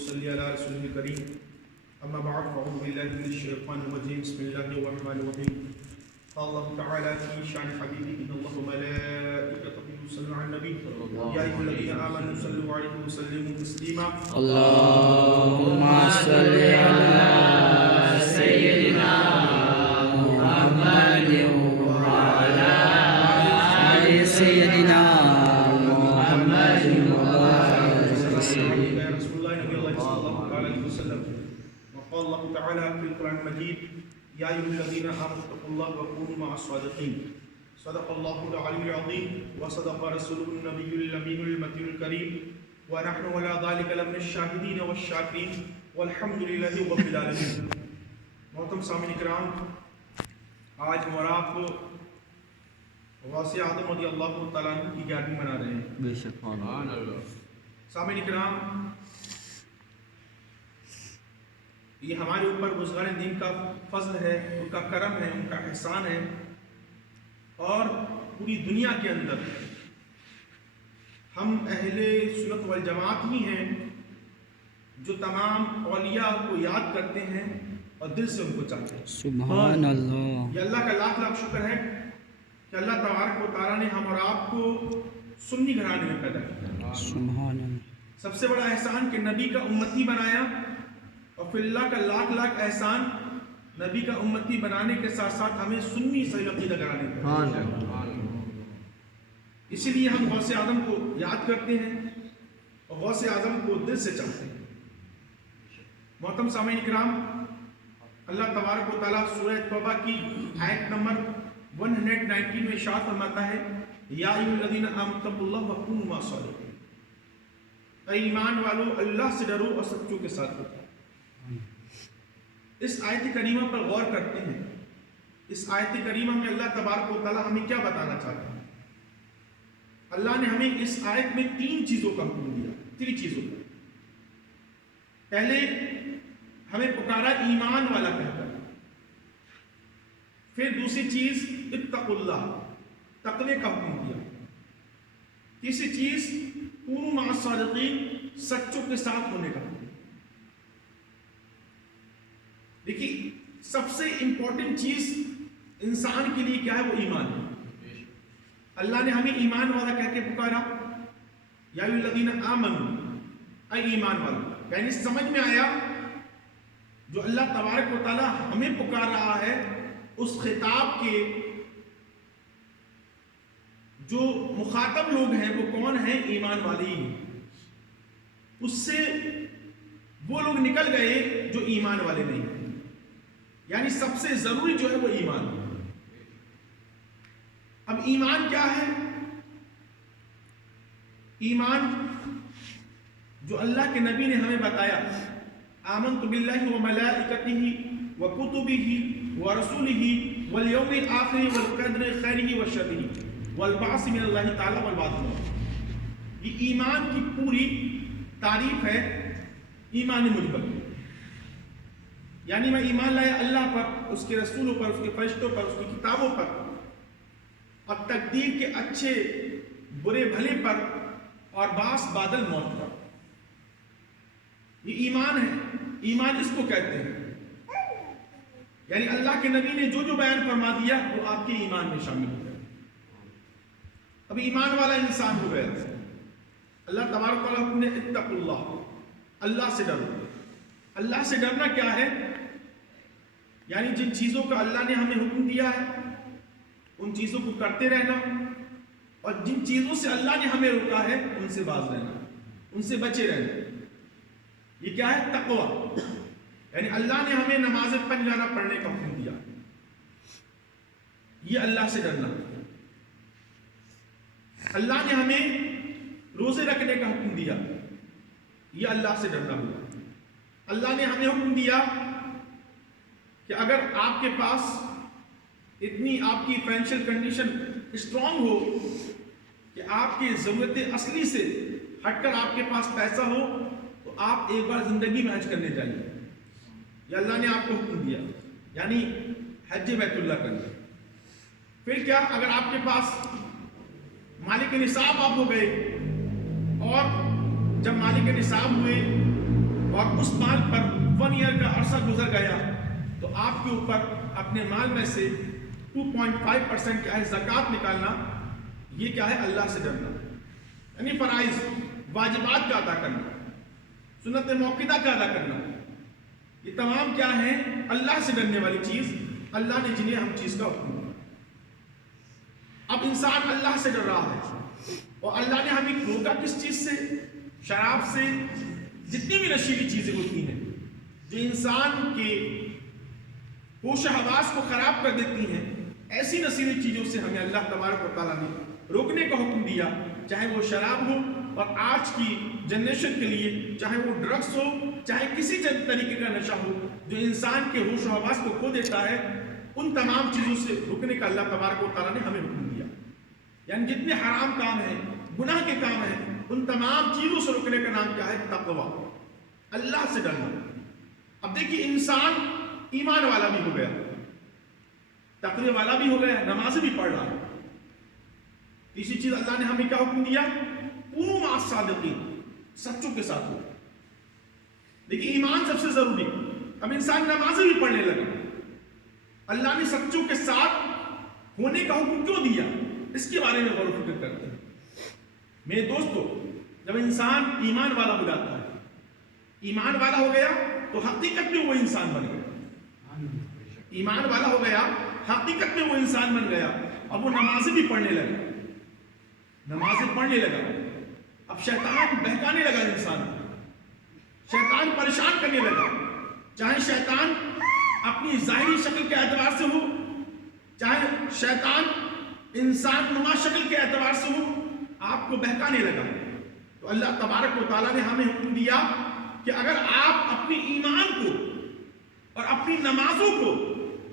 وصلی علی رسول الکریم اما بعد فاعوذ باللہ من الشیطان الرجیم بسم اللہ الرحمن الرحیم قال اللہ تعالی فی شان حبیبہ ان اللہ وملائکتہ یصلون علی النبی یا ایھا الذین آمنوا صلوا علیہ وسلموا تسلیما اللهم صل على سيدنا محمد وعلى آل سيدنا محمد وبارك وسلم يا رسول الله نبي الله صلى الله عليه وسلم وقال الله تعالى في القرآن المجيد يا أيها الذين آمنوا اتقوا الله وكونوا مع الصادقين صدق الله العلي العظيم وصدق رسوله النبي الأمين المتين الكريم ونحن على ذلك لمن الشاهدين والشاكرين والحمد لله رب العالمين. محترم سامعین کرام، آج ہم اور آپ غوث اعظم رضی اللہ تعالیٰ عنہ کی 11ویں منا رہے ہیں. بے شک سبحان اللہ. سامعین کرام، یہ ہمارے اوپر بزرگان دین کا فضل ہے، ان کا کرم ہے، ان کا احسان ہے، اور پوری دنیا کے اندر ہم اہل سنت والجماعت ہی ہیں جو تمام اولیاء کو یاد کرتے ہیں اور دل سے ان کو چاہتے ہیں. سبحان اللہ. یہ اللہ کا لاکھ لاکھ شکر ہے کہ اللہ تبارک و تعالیٰ نے ہم اور آپ کو سنی گھرانے میں پیدا کیا. سبحان اللہ. سب سے بڑا احسان کہ نبی کا امتی بنایا، اور پھر اللہ کا لاکھ لاکھ احسان نبی کا امتی بنانے کے ساتھ ساتھ ہمیں سنی صحیح عقیدہ کرانے کا. اسی لیے ہم غوث اعظم کو یاد کرتے ہیں اور غوث اعظم کو دل سے چاہتے ہیں. محترم سامعین کرام، اللہ تبارک و تعالیٰ سورہ توبہ کی آیت نمبر 119 میں ارشاد فرماتا ہے یا ایھا الذین آمنوا اتقوا اللہ وکونوا مع الصادقین. اے ایمان والو، اللہ سے ڈرو اور سچوں کے ساتھ رہو. اس آیت کریمہ پر غور کرتے ہیں. اس آیت کریمہ میں اللہ تبارک و تعالیٰ ہمیں کیا بتانا چاہتے ہیں؟ اللہ نے ہمیں اس آیت میں 3 چیزوں کا حکم دیا. 3 چیزوں کا. پہلے ہمیں پکارا ایمان والا کہہ کر، پھر دوسری چیز اتقوا اللہ، تقوی کا حکم دیا. تیسری چیز کونوا مع الصادقین، سچوں کے ساتھ ہونے کا حکم. دیکھیے، سب سے امپورٹنٹ چیز انسان کے لیے کیا ہے؟ وہ ایمان ہے. اللہ نے ہمیں ایمان والا کہہ کے پکارا، یا ایھا الذین آمنوا، اے ایمان والا. یعنی سمجھ میں آیا جو اللہ تبارک و تعالیٰ ہمیں پکار رہا ہے، اس خطاب کے جو مخاطب لوگ ہیں وہ کون ہیں؟ ایمان والے ہی ہیں. اس سے وہ لوگ نکل گئے جو ایمان والے نہیں ہیں. یعنی سب سے ضروری جو ہے وہ ایمان ہے. اب ایمان کیا ہے؟ ایمان جو اللہ کے نبی نے ہمیں بتایا، آمنت باللہ وملائکتہ وکتبہ ورسولہ والیوم الآخر والقدر خیرہ وشرہ والبعث من اللہ تعالی والبعث. یہ ایمان کی پوری تعریف ہے ایمان مجمل. یعنی میں ایمان لایا اللہ پر، اس کے رسولوں پر، اس کے فرشتوں پر، اس کی کتابوں پر، اور تقدیر کے اچھے برے بھلے پر، اور بعث بعد الموت پر. یہ ایمان ہے. ایمان اس کو کہتے ہیں. یعنی اللہ کے نبی نے جو جو بیان فرما دیا وہ آپ کے ایمان میں شامل ہو گیا. اب ایمان والا انسان ہو گیا. اللہ تبارک و تعالیٰ نے اتقوا اللہ، اللہ سے ڈرو. اللہ سے ڈرنا کیا ہے؟ یعنی جن چیزوں کا اللہ نے ہمیں حکم دیا ہے ان چیزوں کو کرتے رہنا، اور جن چیزوں سے اللہ نے ہمیں روکا ہے ان سے باز رہنا، ان سے بچے رہنا. یہ کیا ہے؟ تقوی. یعنی اللہ نے ہمیں نماز پنجانہ پڑھنے کا حکم دیا، یہ اللہ سے ڈرنا. اللہ نے ہمیں روزے رکھنے کا حکم دیا، یہ اللہ سے ڈرنا ہوا. اللہ نے ہمیں حکم دیا کہ اگر آپ کے پاس اتنی آپ کی فائنینشیل کنڈیشن اسٹرانگ ہو کہ آپ کی ضرورت اصلی سے ہٹ کر آپ کے پاس پیسہ ہو تو آپ ایک بار زندگی میں حج کرنے جائیے. یہ اللہ نے آپ کو حکم دیا، یعنی حج بیت اللہ کرنا. پھر کیا؟ اگر آپ کے پاس مالک نصاب آپ ہو گئے، اور جب مالک نصاب ہوئے اور اس مال پر 1 ایئر کا عرصہ گزر گیا تو آپ کے اوپر اپنے مال میں سے 2.5% کیا ہے زکوٰۃ نکالنا. یہ کیا ہے؟ اللہ سے ڈرنا، یعنی فرائض واجبات کا ادا کرنا، سنت موقدہ کا ادا کرنا. یہ تمام کیا ہیں؟ اللہ سے ڈرنے والی چیز، اللہ نے جنہیں ہم چیز کا حکم دیا. اب انسان اللہ سے ڈر رہا ہے اور اللہ نے ہمیں روکا کس چیز سے؟ شراب سے. جتنی بھی نشیلی چیزیں ہوتی ہیں جو انسان کے ہوش و حواس کو خراب کر دیتی ہیں، ایسی نشیلی چیزوں سے ہمیں اللہ تبارک و تعالیٰ نے روکنے کا حکم دیا. چاہے وہ شراب ہو، اور آج کی جنریشن کے لیے چاہے وہ ڈرگس ہو، چاہے کسی طریقے کا نشہ ہو جو انسان کے ہوش و حواس کو کھو دیتا ہے، ان تمام چیزوں سے روکنے کا اللہ تبارک و تعالیٰ نے ہمیں حکم دیا. یعنی جتنے حرام کام ہیں، گناہ کے کام ہیں، ان تمام چیزوں سے روکنے کا نام کیا ہے؟ تقویٰ، اللہ سے ڈرنا. اب دیکھیے انسان ایمان والا بھی ہو گیا، تقوی والا بھی ہو گیا، نماز بھی پڑھ رہا ہے. تیسری چیز اللہ نے ہمیں کیا حکم دیا؟ کونوا مع الصادقین، سچوں کے ساتھ ہو. دیکھیے ایمان سب سے ضروری. اب انسان نمازیں بھی پڑھنے لگا. اللہ نے سچوں کے ساتھ ہونے کا حکم کیوں دیا؟ اس کے بارے میں غور و فکر کرتے ہیں. میرے دوستو، جب انسان ایمان والا ہو جاتا ہے، ایمان والا ہو گیا تو حقیقت میں وہ انسان بن گیا. ایمان والا ہو گیا، حقیقت میں وہ انسان بن گیا. اب وہ نمازیں بھی پڑھنے لگا، نمازیں پڑھنے لگا. اب شیطان بہکانے لگا انسان، شیطان پریشان کرنے لگا. چاہے شیطان اپنی ظاہری شکل کے اعتبار سے ہو، چاہے شیطان انسان نما شکل کے اعتبار سے ہو، آپ کو بہکانے لگا. تو اللہ تبارک و تعالیٰ نے ہمیں حکم دیا کہ اگر آپ اپنی ایمان کو اور اپنی نمازوں کو،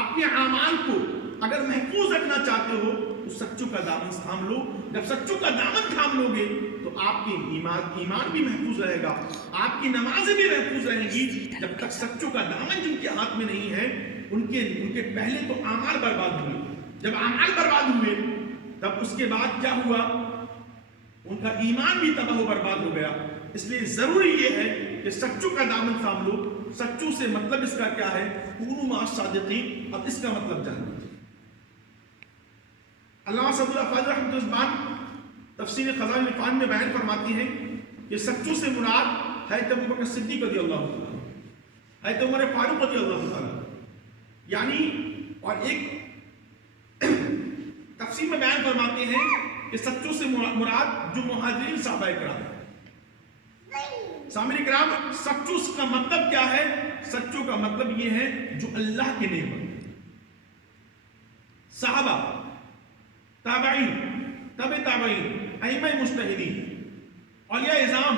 اپنے اعمال کو اگر محفوظ رکھنا چاہتے ہو تو سچوں کا دامن تھام لو. جب سچوں کا دامن تھام لو گے تو آپ کی ایمان بھی محفوظ رہے گا، آپ کی نمازیں بھی محفوظ رہیں گی. جب تک سچوں کا دامن جن کے ہاتھ میں نہیں ہے، ان کے پہلے تو اعمال برباد ہوئے. جب اعمال برباد ہوئے تب اس کے بعد کیا ہوا؟ ان کا ایمان بھی تباہ و برباد ہو گیا. اس لیے ضروری یہ ہے کہ سچوں کا دامن تھام لو. سچوں سے مطلب اس کا کیا ہے؟ کونوا مع الصادقین. اب اس کا مطلب جان لیجیے. علامہ صدر الفاظ رحمۃ اللہ تفسیر خزائن العرفان میں بیان فرماتی ہیں کہ سچوں سے مراد حضرت ابوبکر صدیق رضی اللہ عنہ، حضرت عمر فاروق رضی اللہ عنہ. یعنی اور ایک تفسیر میں بیان فرماتے ہیں کہ سچوں سے مراد جو مہاجرین صحابہ کرام. سامعین کرام، سچوں کا مطلب کیا ہے؟ سچوں کا مطلب یہ ہے جو اللہ کے نیک بندے، صحابہ، تابعین، تبع تابعین، ائمہ مجتہدین، اولیاء اعظام،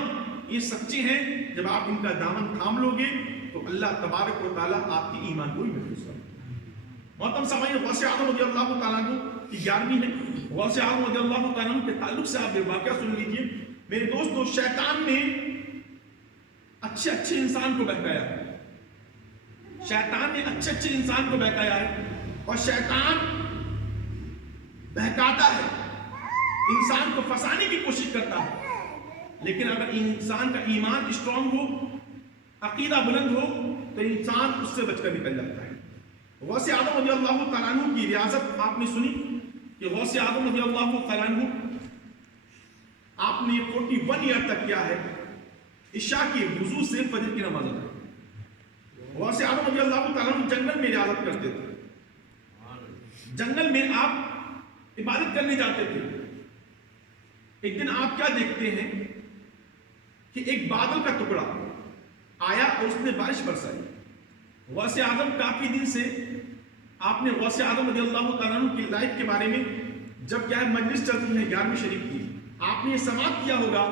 یہ سچے ہیں. جب آپ ان کا دامن تھام لو گے تو اللہ تبارک و تعالیٰ آپ کی ایمان کو ہی محفوظ کرے. محترم سامعین، غوث اعظم رضی اللہ تعالیٰ عنہ کی 11ویں ہے. غوث اعظم رضی اللہ تعالیٰ عنہ کے تعلق سے آپ یہ واقعہ سن لیجیے. میرے دوستو، شیطان نے اچھے انسان کو بہکایا ہے. شیطان نے اچھے انسان کو بہکایا ہے. اور شیطان بہکاتا ہے، انسان کو پھنسانے کی کوشش کرتا ہے. لیکن اگر انسان کا ایمان اسٹرانگ ہو، عقیدہ بلند ہو، تو انسان اس سے بچ کر نکل جاتا ہے. غوث اعظم رضی اللہ تعالیٰ عنہ کی ریاضت آپ نے سنی کہ غوث اعظم رضی اللہ تعالیٰ عنہ آپ نے 41 ایئر تک کیا ہے عشاء کی وضو سے فجر کی نماز ادا کی. غوث اعظم رضی اللہ تعالیٰ عنہ جنگل میں ریاضت کرتے تھے. جنگل میں آپ عبادت کرنے جاتے تھے. ایک دن آپ کیا دیکھتے ہیں کہ ایک بادل کا ٹکڑا آیا اور اس نے بارش برسائی. غوث اعظم کافی دن سے آپ نے غوث اعظم رضی اللہ تعالیٰ عنہ کی لائف کے بارے میں جب کیا ہے مجلس چلتی ہے 11ویں شریف کی، آپ نے یہ سماعت کیا ہوگا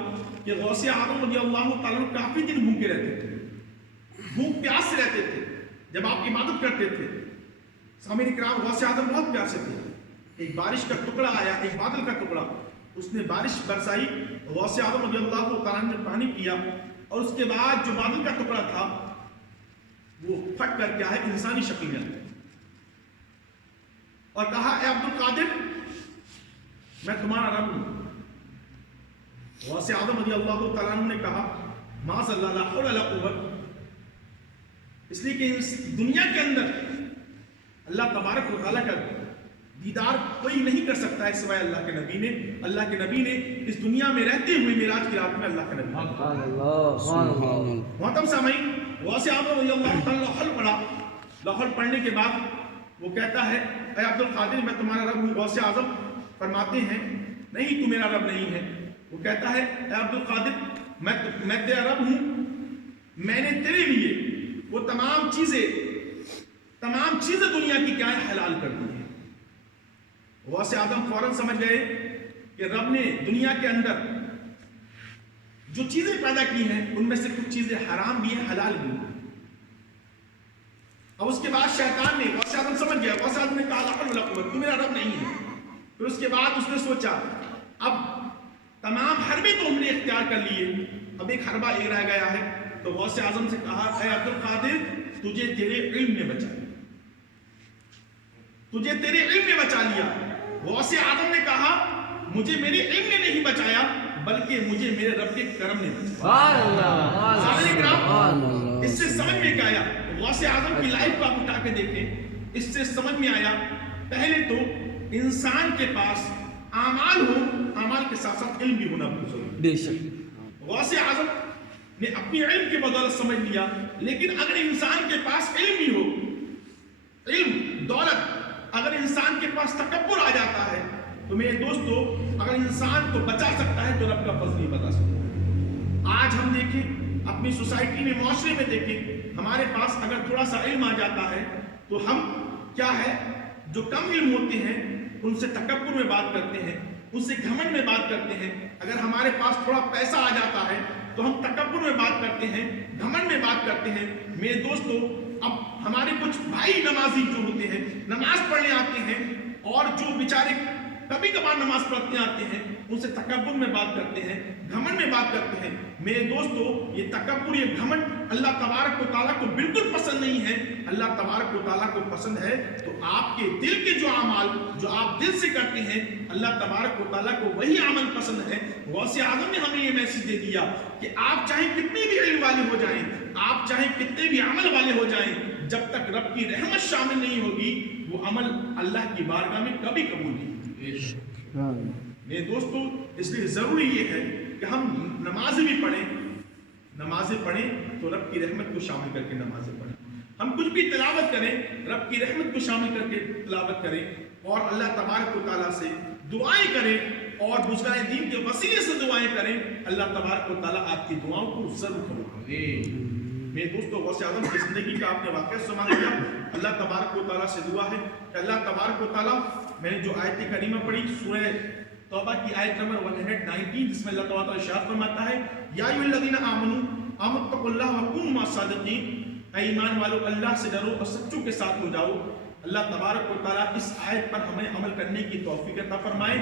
کہ غوث اعظم رضی اللہ تعالیٰ عنہ کافی دن بھوکے رہتے تھے، بھوک پیاس سے رہتے تھے جب آپ عبادت کرتے تھے. سامعین کرام، غوث اعظم بہت پیاسے تھے. ایک بارش کا ٹکڑا آیا، ایک بادل کا ٹکڑا، اس نے بارش برسائی. غوث اعظم رضی اللہ تعالیٰ عنہ نے پانی پیا اور اس کے بعد جو بادل کا ٹکڑا تھا وہ پھٹ کر کیا ہے انسانی شکل میں آیا اور کہا، اے عبد القادر، میں تمہارا رب ہوں. غوث اعظم رضی اللہ تعالیٰ عنہ نے کہا، معاذ اللہ، لا حول ولا قوت اس لیے کہ اس دنیا کے اندر اللہ تبارک و تعالیٰ کا دیدار کوئی نہیں کر سکتا ہے سوائے اللہ کے نبی نے. اللہ کے نبی نے اس دنیا میں رہتے ہوئے معراج کی رات میں اللہ کے نبی محترم سامعین غوث اعظم رضی اللہ تعالیٰ لوحل پڑھا. لوحل پڑھنے کے بعد وہ کہتا ہے اے عبد القادر میں تمہارا رب ہوں. غوث اعظم فرماتے ہیں نہیں تو میرا رب نہیں ہے. وہ کہتا ہے اے عبد القادر میں تیرا رب ہوں. میں نے تیرے لیے وہ تمام چیزیں دنیا کی کیا ہے حلال کر دی ہیں. غوث اعظم فوراً سمجھ گئے کہ رب نے دنیا کے اندر جو چیزیں پیدا کی ہیں ان میں سے کچھ چیزیں حرام بھی ہیں حلال بھی ہیں. اب اس کے بعد شیطان نے غوث اعظم سمجھ گیا. غوث اعظم نے کہا تو میرا رب نہیں ہے. پھر اس کے بعد اس نے سوچا اب تمام حربے تو ہم نے اختیار کر لیے, اب ایک حربہ ایک رہ گیا ہے. تو غوث اعظم سے کہا اے عبد القادر تجھے تیرے علم نے بچا لیا, تجھے تیرے علم نے بچا لیا. غوث اعظم نے کہا مجھے میرے علم نے نہیں بچایا بلکہ مجھے میرے رب کے کرم نے بچایا. اس سے سمجھ میں کیا آیا؟ غوث اعظم کی لائف کو آپ اٹھا کے دیکھیں, اس سے سمجھ میں آیا پہلے تو انسان کے پاس اعمال ہو, اعمال کے ساتھ ساتھ علم بھی ہونا بہت ضروری. بے شک غوث اعظم نے اپنی علم کی بدولت سمجھ لیا, لیکن اگر انسان کے پاس علم بھی ہو, علم دولت, اگر انسان کے پاس تکبر آ جاتا ہے تو میرے دوستو اگر انسان کو بچا سکتا ہے تو رب کا فضل نہیں بتا سکتا. آج ہم دیکھیں اپنی سوسائٹی میں, معاشرے میں دیکھیں, ہمارے پاس اگر تھوڑا سا علم آ جاتا ہے تو ہم کیا ہے جو کم علم ہوتے ہیں ان سے تکبر میں بات کرتے ہیں, ان سے گھمنڈ میں بات کرتے ہیں. اگر ہمارے پاس تھوڑا پیسہ آ جاتا ہے تو ہم تکبر میں بات کرتے ہیں, گھمنڈ میں بات کرتے ہیں. میرے دوستو اب ہمارے کچھ بھائی نمازی جو ہوتے ہیں, نماز پڑھنے آتے ہیں اور جو بیچارے کبھی کبھار نماز پڑھتے آتے ہیں ان سے تکبر میں بات کرتے ہیں, گھمنڈ میں بات کرتے ہیں. میرے دوستو یہ تکبر, یہ گھمنڈ اللہ تبارک و تعالیٰ کو بالکل پسند نہیں ہے. اللہ تبارک و تعالیٰ کو پسند ہے تو آپ کے دل کے جو اعمال جو آپ دل سے کرتے ہیں اللہ تبارک و تعالیٰ کو وہی عمل پسند ہے. غوث اعظم نے ہمیں یہ میسج دے دیا کہ آپ چاہے کتنے بھی علم والے ہو جائیں, آپ چاہے کتنے بھی عمل والے ہو جائیں, جب تک رب کی رحمت شامل نہیں ہوگی وہ عمل اللہ کی بارگاہ میں کبھی قبول نہیں. میرے دوستو اس لیے ضروری یہ ہے کہ ہم نمازیں بھی پڑھیں تو رب کی رحمت کو شامل کر کے نمازیں پڑھیں. ہم کچھ بھی تلاوت کریں رب کی رحمت کو شامل کر کے تلاوت کریں اور اللہ تبارک و تعالیٰ سے دعائیں کریں اور بزرگان دین کے وسیلے سے دعائیں کریں. اللہ تبارک و تعالیٰ آپ کی دعاؤں کو ضرور قبول کرے. میرے دوستو غوث اعظم کی زندگی کا آپ نے واقعہ سنا لیا. اللہ تبارک و تعالیٰ سے دعا ہے کہ اللہ تبارک و تعالیٰ, میں نے جو آیت کریمہ پڑھی سورہ توبہ کی آیت نمبر 119 جس میں اللہ تعالیٰ ارشاد فرماتا ہے یا ایھا الذین آمنوا اتقوا اللہ وکونوا مع الصادقین, اے ایمان والو اللہ سے ڈرو اور سچوں کے ساتھ ہو جاؤ. اللہ تبارک و تعالیٰ اس آیت پر ہمیں عمل کرنے کی توفیق عطا فرمائے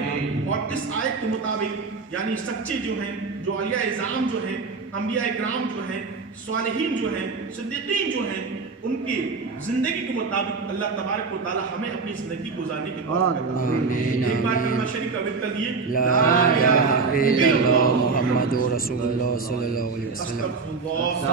اور اس آیت کے مطابق یعنی سچے جو ہیں, جو اولیاء اعظام جو ہیں, انبیاء اکرام جو ہیں, صالحین جو ہیں, صدیقین جو ہیں, ان کی زندگی کے مطابق اللہ تبارک و تعالی ہمیں اپنی زندگی گزارنے کی توفیق عطا فرمائے. ایک بار کلمہ شریف کا ذکر کیجیے, لا الہ الا اللہ محمد رسول اللہ صلی اللہ علیہ وسلم. استغفر اللہ.